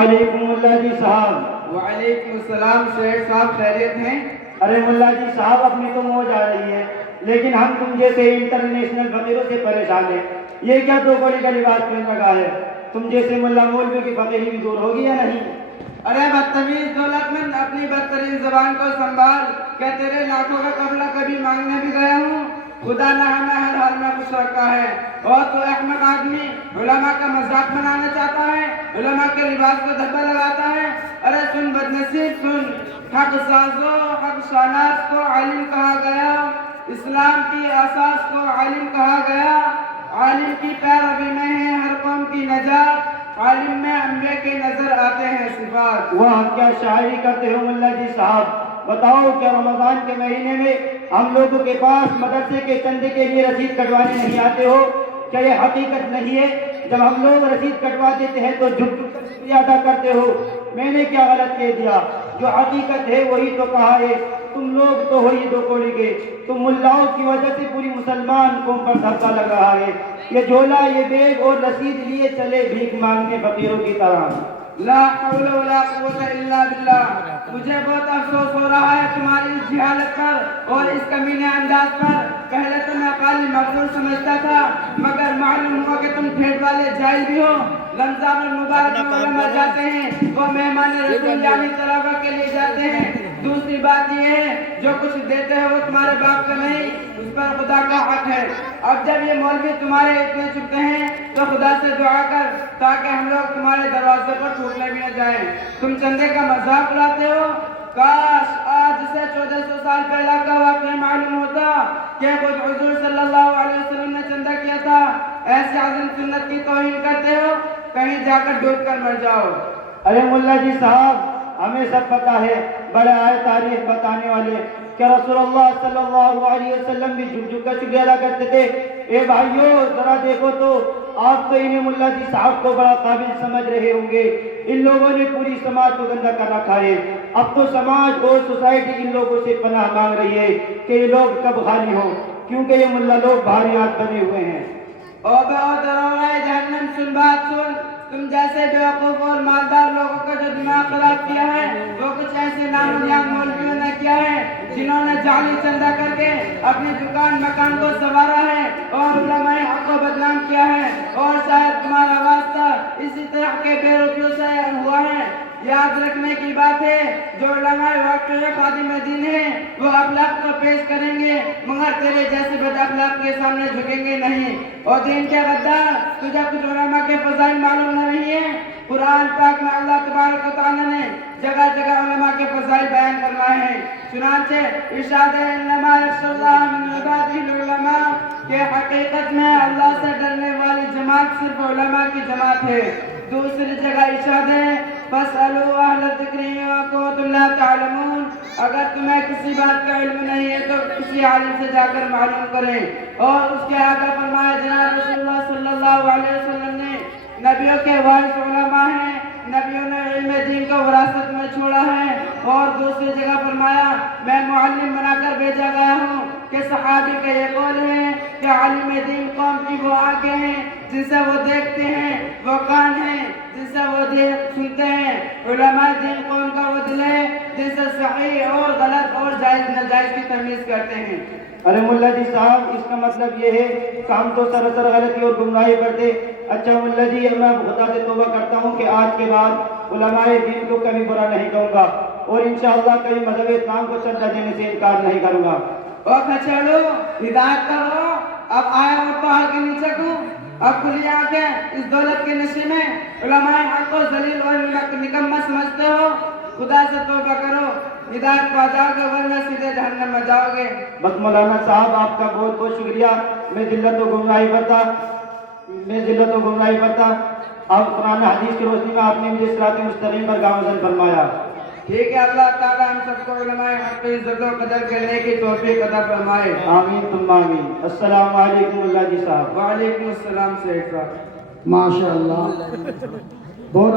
وعلیکم ملا جی صاحب۔ وعلیکم السلام شیخ صاحب، خیریت ہیں؟ ارے ملا جی صاحب، اپنی تو موج آ رہی ہے، لیکن ہم تم جیسے انٹرنیشنل فقیروں سے پریشان ہیں۔ یہ کیا دو گولی کا لباس پہن رکھا ہے؟ تم جیسے ملا مولوی کی فقیری بھی دور ہوگی یا نہیں؟ ارے بدتمیز دولت مند، اپنی بدترین زبان کو سنبھال۔ کیا تیرے لاکھوں کا قبلہ کبھی مانگنے بھی گیا ہوں؟ خدا نے ہمیں ہر حال میں خوش رکھا ہے، اور تو احمق آدمی علماء کا مذاق بنانا چاہتا ہے، علماء کے لباس کو دھبا لگاتا ہے۔ ارے سن بدنصیب سن، حق سازو حق شاناس کو عالم کہا گیا، اسلام کی اساس کو عالم کہا گیا۔ عالم کی پیروی میں ہے ہر قوم کی نجات، عالم میں انبیاء کے نظر آتے ہیں صفات۔ واہ کیا شاعری کرتے ہو ملا جی صاحب! بتاؤ، کیا رمضان کے مہینے میں ہم لوگوں کے پاس مدرسے کے چندے کے لیے رسید کٹوانے نہیں آتے ہو؟ کیا یہ حقیقت نہیں ہے؟ جب ہم لوگ رسید کٹوا دیتے ہیں تو جھک جھک کر شکریہ ادا کرتے ہو۔ میں نے کیا غلط کہہ دیا؟ جو حقیقت ہے وہی تو کہا ہے۔ تم لوگ تو ہوئی دو کوڑی کے، تم ملاؤں کی وجہ سے پوری مسلمان قوم پر دھکا لگ رہا ہے۔ یہ جھولا، یہ بیگ اور رسید لیے چلے بھیک مانگنے فقیروں کی طرح۔ لا حول ولا قوت الا باللہ۔ مجھے بہت افسوس ہو رہا ہے تمہاری اس جہالت پر اور اس کمینے انداز پر۔ پہلے تو میں قالی مغرور سمجھتا تھا، مگر معلوم ہوا کہ تم ٹھیٹ والے جاہل بھی ہو۔ رمضان المبارک میں علماء جاتے ہیں، وہ مہمان رسول یعنی طلبہ کے لیے جاتے ہیں۔ دوسری بات یہ ہے، جو کچھ دیتے ہو وہ تمہارے باپ کا نہیں، اس پر خدا کا حق ہے۔ اب جب یہ مولوی تمہارے اتنے چکتے ہیں تو خدا سے دعا کر تاکہ ہم لوگ تمہارے دروازے پر ٹھوکنے بھی نہ جائیں۔ تم چندے کا مذاق اڑاتے ہو؟ کاش آج سے 1400 سال پہلا کا واقعہ معلوم ہوتا کہ خود حضور صلی اللہ علیہ وسلم نے چندہ کیا تھا۔ ایسی عظیم سنت کی توہین کرتے ہو، کہیں جا کر ڈوب کر مر جاؤ۔ ارے ملا جی صاحب، ہمیں سب پتا ہے، بڑے آئے تاریخ بتانے والے، کہ رسول اللہ صلی اللہ علیہ وسلم بھی جھک جھک کر شکریہ ادا کرتے تھے۔ اے بھائیو، ذرا دیکھو تو، آپ تو انہیں ملا جی صاحب کو بڑا قابل سمجھ رہے ہوں گے۔ ان لوگوں نے پوری سماج کو گندا کر رکھا ہے۔ اب تو سماج اور سوسائٹی ان لوگوں سے پناہ مانگ رہی ہے کہ یہ لوگ کب خالی ہوں، کیونکہ یہ ملا لوگ بھاریات بنے ہوئے ہیں۔ او بے دروغ جہنم، سن بات سن۔ تم جیسے بیوقوف اور مالدار لوگوں کا جو دماغ خراب کیا ہے، وہ کچھ ایسے نامنیاب مولویوں نے کیا ہے جنہوں نے جعلی چندہ کر کے اپنی دکان مکان کو سنوارا ہے اور علماء حق کو بدنام کیا ہے، اور شاید تمہارا واسطہ اسی طرح کے بے روپیوں سے ہوا ہے۔ یاد رکھنے کی بات ہے، جو علماء واقعی خادم دین ہیں وہ اخلاق تو پیش کریں گے، مگر تیرے جیسے بد اخلاق کے سامنے جھکیں گے نہیں۔ اور دین کے غدار، تجھے کچھ علماء کے فضائل معلوم نہیں ہے؟ قرآن پاک میں اللہ تبارک و تعالیٰ نے جگہ جگہ علماء کے فضائل بیان فرمائے ہیں۔ چنانچہ ارشاد ہے انما یخشی اللہ من عبادہ العلماء، کہ حقیقت میں اللہ سے ڈرنے والی جماعت صرف علماء کی جماعت ہے۔ دوسری جگہ ارشاد ہے فاسألوا اہل الذکر ان کنتم لا تعلمون، اگر تمہیں کسی بات کا علم نہیں ہے تو کسی عالم سے جا کر معلوم کریں۔ اور اس کے آگے فرمایا جناب رسول اللہ صلی اللہ علیہ وسلم نے نبیوں کے وارث علماء ہیں، نبیوں نے علم دین کو وراثت میں چھوڑا ہے۔ اور دوسری جگہ فرمایا میں معلم بنا کر بھیجا گیا ہوں، کہ صحابی کا یہ قول ہے کہ عالم دین قوم کی وہ آنکھیں ہیں جن سے وہ دیکھتے ہیں، وہ کان ہیں جن سے وہ سنتے ہیں، علماء دین قوم کا وہ دل ہے جن سے صحیح اور غلط اور جائز ناجائز کی تمیز کرتے ہیں۔ ارے ملا جی صاحب، اس کا مطلب یہ ہے کہ ہم تو سراسر غلطی اور گمراہی کرتے۔ اچھا ملا جی، میں خدا سے توبہ کرتا ہوں کہ آج کے بعد علماء دین کو کبھی برا نہیں کہوں گا، اور انشاءاللہ کبھی مذہب اسلام کو چندہ دینے سے انکار نہیں کروں گا۔ اور کھچڑو ہدایت کرو، اب آیا اور پہاڑ کے نیچے کو، اب کھلی آنکھیں اس دولت کے نشے میں علماء حق کو ذلیل اور نکما سمجھتے ہو۔ خدا سے توبہ کرو، ہدایت پا جاؤ گے ورنہ سیدھے جہنم میں جاؤ گے۔ بس مولانا صاحب، آپ کا بہت بہت شکریہ۔ میں ذلت و گمراہی کرتا، اب قرآن حدیث کی روشنی میں آپ نے مجھے صراط مستقیم پر گامزن فرمایا۔ ٹھیک ہے، اللہ تعالیٰ ہم سب کو علماء حق کی عزت و قدر کرنے کی توفیق عطا فرمائے۔ آمین ثم آمین۔ السلام علیکم اللہ جی صاحب۔ وعلیکم السلام شیخ صاحب۔ ماشاءاللہ، بہت